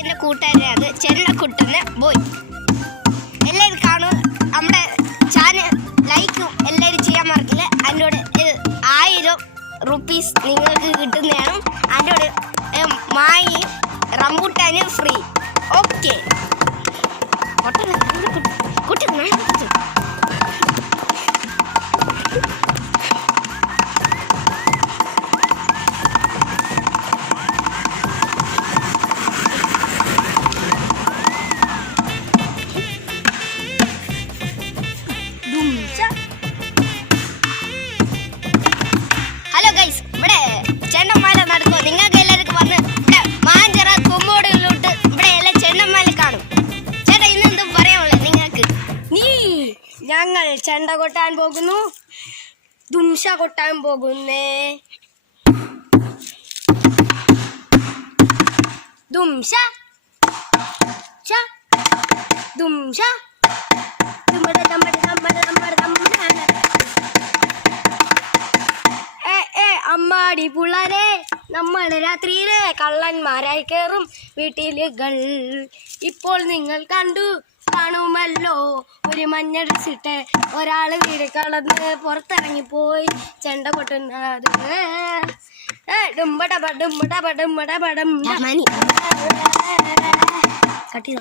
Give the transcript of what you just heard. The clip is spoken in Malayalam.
എൻ്റെ കൂട്ടുകാരാണ് ചെണ്ടക്കുട്ടന് ബോയ്. എല്ലാവരും കാണും, നമ്മുടെ ചാനൽ ലൈക്കും എല്ലാവരും ചെയ്യാൻ മറക്കില്ല. അതിനോട് 1000 റുപ്പീസ് നിങ്ങൾക്ക് കിട്ടുന്നതാണ്. അതിനോട് മായി റംബൂട്ടാന് ഫ്രീ. ഓക്കെ കുട്ടി ഹലോ ഗൈസ്, ഇവിടെ ചെണ്ടമാല നടക്കുമോ? നിങ്ങൾക്ക് എല്ലാവർക്കും വന്ന് ഇവിടെ മാഞ്ചിറ കുമ്പോടുകളിലോട്ട് ഇവിടെ എല്ലാം ചെണ്ടമാല കാണും. ചേട്ടാ ഇന്നെന്തും പറയാനുള്ളൂ നിങ്ങൾക്ക്? ഞങ്ങൾ ചെണ്ട കൊട്ടാൻ പോകുന്നു, ദുംശ കൊട്ടാൻ പോകുന്നേ. ദുംശ ദുംശ അമ്മാടി പിള്ളേരെ, നമ്മൾ രാത്രിയിലെ കള്ളന്മാരായി കയറും വീട്ടിലുകൾ. ഇപ്പോൾ നിങ്ങൾ കാണുമല്ലോ ഒരു മഞ്ഞ ഡ്രസ്സിട്ട് ഒരാള് വീട് കളന്ന് പുറത്തിറങ്ങിപ്പോയി ചെണ്ട കൊട്ടുന്നത്. ഡുംബട ഡുംബട ഡുംബട ഡുംബട കട്ടി